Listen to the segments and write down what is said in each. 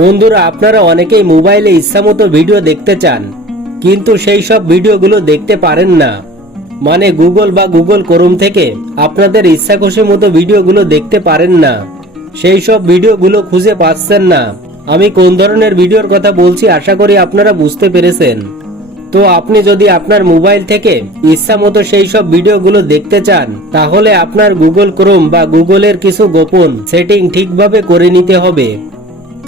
বন্ধুরা, আপনারা অনেকেই মোবাইলে ইচ্ছামতো ভিডিও দেখতে চান, কিন্তু সেই সব ভিডিওগুলো দেখতে পারেন না। মানে গুগল বা গুগল ক্রোম থেকে আপনাদের ইচ্ছা খুশি মতো ভিডিওগুলো দেখতে পারেন না, সেই সব ভিডিওগুলো খুঁজে পাচ্ছেন না। আমি কোন ধরনের ভিডিওর কথা বলছি আশা করি আপনারা বুঝতে পেরেছেন। তো আপনি যদি আপনার মোবাইল থেকে ইচ্ছা মতো সেই সব ভিডিওগুলো দেখতে চান, তাহলে আপনার গুগল ক্রোম বা গুগলের কিছু গোপন সেটিং ঠিকভাবে করে নিতে হবে।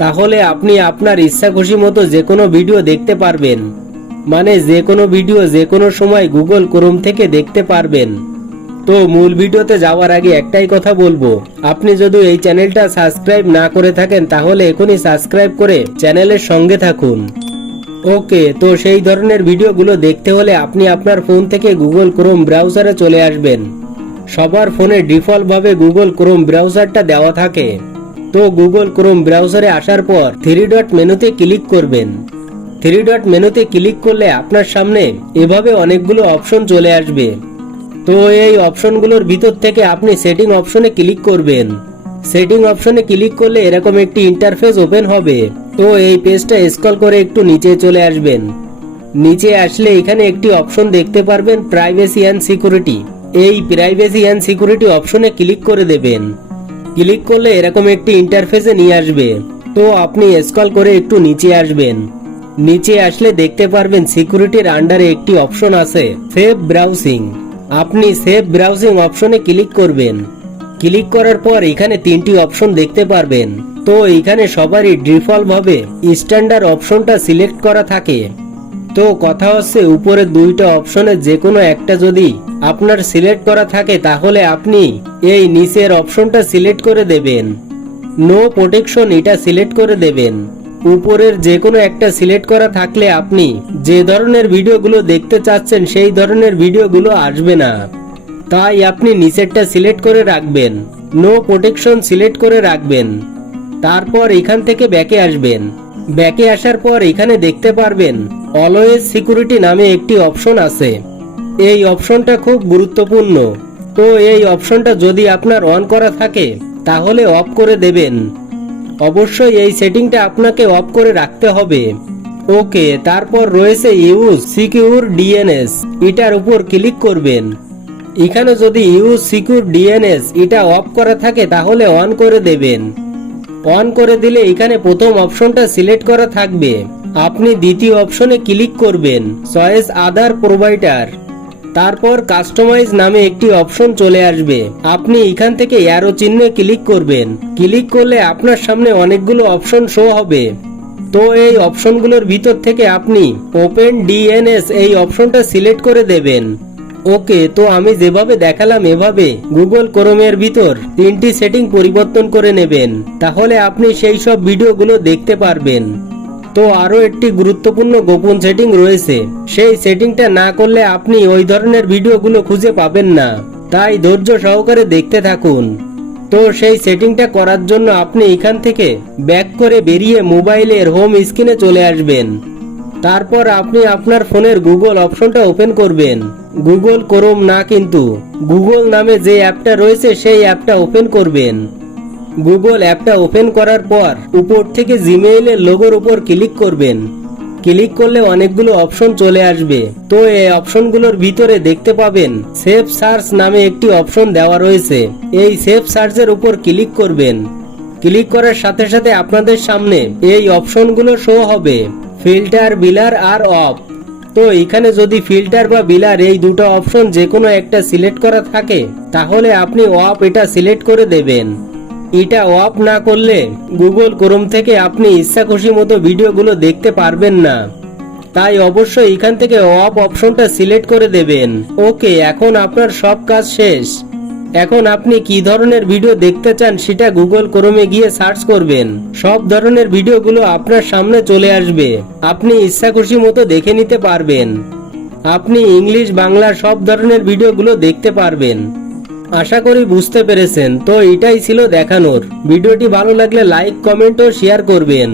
তাহলে আপনি আপনার ইচ্ছা খুশি মতো যে কোনো ভিডিও দেখতে পারবেন। মানে যে কোনো ভিডিও যে কোনো সময় গুগল ক্রোম থেকে দেখতে পারবেন। তো মূল ভিডিওতে যাওয়ার আগে একটাই কথা বলবো, আপনি যদি এই চ্যানেলটা সাবস্ক্রাইব না করে থাকেন তাহলে এখনই সাবস্ক্রাইব করে চ্যানেলের সঙ্গে থাকুন। ওকে, তো সেই ধরনের ভিডিওগুলো দেখতে হলে আপনি আপনার ফোন থেকে গুগল ক্রোম ব্রাউজারে চলে আসবেন। সবার ফোনে ডিফল্ট ভাবে গুগল ক্রোম ব্রাউজারটা দেওয়া থাকে। তো গুগল ক্রোম ব্রাউজারে আসার পর থ্রি ডট মেনুতে ক্লিক করবেন। থ্রি ডট মেনুতে ক্লিক করলে আপনার সামনে এভাবে অনেকগুলো অপশন চলে আসবে। তো এই অপশনগুলোর ভিতর থেকে আপনি সেটিং অপশনে ক্লিক করবেন। সেটিং অপশনে ক্লিক করলে এরকম একটি ইন্টারফেস ওপেন হবে। তো এই পেজটা স্ক্রল করে একটু নিচে চলে আসবেন। নিচে আসলে এখানে একটি অপশন দেখতে পারবেন, প্রাইভেসি অ্যান্ড সিকিউরিটি। এই প্রাইভেসি অ্যান্ড সিকিউরিটি অপশনে ক্লিক করে দেবেন। ক্লিক করলে এরকম একটি ইন্টারফেসে নিয়ে আসবে। তো আপনি স্ক্রল করে একটু নিচে আসবেন। নিচে আসলে দেখতে পারবেন সিকিউরিটির আন্ডারে একটি অপশন আছে, সেফ ব্রাউজিং। আপনি সেফ ব্রাউজিং অপশনে ক্লিক করবেন। ক্লিক করার পর এখানে তিনটি অপশন দেখতে পারবেন। তো এখানে সবারই ডিফল্ট ভাবে স্ট্যান্ডার্ড অপশনটা সিলেক্ট করা থাকে। তো কথা হচ্ছে উপরের দুইটা অপশনের যে কোনো একটা যদি আপনার সিলেক্ট করা থাকে তাহলে আপনি এই নিচের অপশনটা সিলেক্ট করে দেবেন। নো প্রোটেকশন এটা সিলেক্ট করে দেবেন। উপরের যে কোনো একটা সিলেক্ট করা থাকলে আপনি যে ধরনের ভিডিওগুলো দেখতে চাচ্ছেন সেই ধরনের ভিডিওগুলো আসবে না। তাই আপনি নিচেরটা সিলেক্ট করে রাখবেন, নো প্রোটেকশন সিলেক্ট করে রাখবেন। তারপর এখান থেকে ব্যাকে আসবেন। ব্যাকে আসার পর এখানে দেখতে পারবেন অলওয়েজ সিকিউরিটি নামে একটি অপশন আছে। এই অপশনটা খুব গুরুত্বপূর্ণ। তো এই অপশনটা যদি আপনার অন করা থাকে তাহলে অফ করে দেবেন। অবশ্যই এই সেটিংটা আপনাকে অফ করে রাখতে হবে। ওকে, তারপর রয়েছে ইউজ সিকিউর ডিএনএস, এটার উপর ক্লিক করবেন। এখানে যদি ইউজ সিকিউর ডিএনএস এটা অফ করা থাকে তাহলে অন করে দেবেন। অন করে দিলে এখানে প্রথম অপশনটা সিলেক্ট করা থাকবে। আপনি দ্বিতীয় অপশনে ক্লিক করবেন, চয়েস আদার প্রোভাইডার। তারপর কাস্টমাইজ নামে একটি অপশন চলে আসবে। আপনি এখান থেকে অ্যারো চিহ্নে ক্লিক করবেন। ক্লিক করলে আপনার সামনে অনেকগুলো অপশন শো হবে। তো এই অপশনগুলোর ভিতর থেকে আপনি ওপেন ডিএনএস এই অপশনটা সিলেক্ট করে দেবেন। ওকে, তো আমি যেভাবে দেখালাম এভাবে গুগল ক্রোমের ভিতর তিনটি সেটিং পরিবর্তন করে নেবেন, তাহলে আপনি সেই সব ভিডিওগুলো দেখতে পারবেন। তো আরো একটি গুরুত্বপূর্ণ গোপন সেটিং রয়েছে, সেই সেটিংটা না করলে আপনি ওই ধরনের ভিডিওগুলো খুঁজে পাবেন না। তাই ধৈর্য সহকারে দেখতে থাকুন। তো সেই সেটিংটা করার জন্য আপনি এখান থেকে ব্যাক করে বেরিয়ে মোবাইলের হোম স্ক্রিনে চলে আসবেন। তারপর আপনি আপনার ফোনের গুগল অপশনটা ওপেন করবেন। গুগল ক্রোম না, কিন্তু গুগল নামে যে অ্যাপটা রয়েছে সেই অ্যাপটা ওপেন করবেন। গুগল অ্যাপটা ওপেন করার পর উপর থেকে জিমেইলের লোগোর উপর ক্লিক করবেন। ক্লিক করলে অনেকগুলো অপশন চলে আসবে। তো এই অপশনগুলোর ভিতরে দেখতে পাবেন সেফ সার্চ নামে একটি অপশন দেওয়া রয়েছে। এই সেফ সার্চের উপর ক্লিক করবেন। ক্লিক করার সাথে সাথে আপনাদের সামনে এই অপশনগুলো শো হবে, ফিল্টার, বিলার আর অফ। তো এখানে যদি ফিল্টার বা বিলার এই দুটো অপশন যে কোনো একটা সিলেক্ট করা থাকে তাহলে আপনি অফ এটা সিলেক্ট করে দেবেন। এটা অফ না করলে গুগল ক্রোম থেকে আপনি ইচ্ছা খুশি মতো ভিডিওগুলো দেখতে পারবেন না। তাই অবশ্যই এখান থেকে অফ অপশনটা সিলেক্ট করে দেবেন। ওকে, এখন আপনার সব কাজ শেষ। এখন আপনি কি ধরনের ভিডিও দেখতে চান সেটা গুগল ক্রোমে গিয়ে সার্চ করবেন। সব ধরনের ভিডিওগুলো আপনার সামনে চলে আসবে। আপনি ইচ্ছা খুশি মতো দেখে নিতে পারবেন। আপনি ইংলিশ, বাংলা সব ধরনের ভিডিওগুলো দেখতে পারবেন। আশা করি বুঝতে পেরেছেন। তো এটাই ছিল দেখানোর। ভিডিওটি ভালো লাগলে লাইক, কমেন্ট ও শেয়ার করবেন।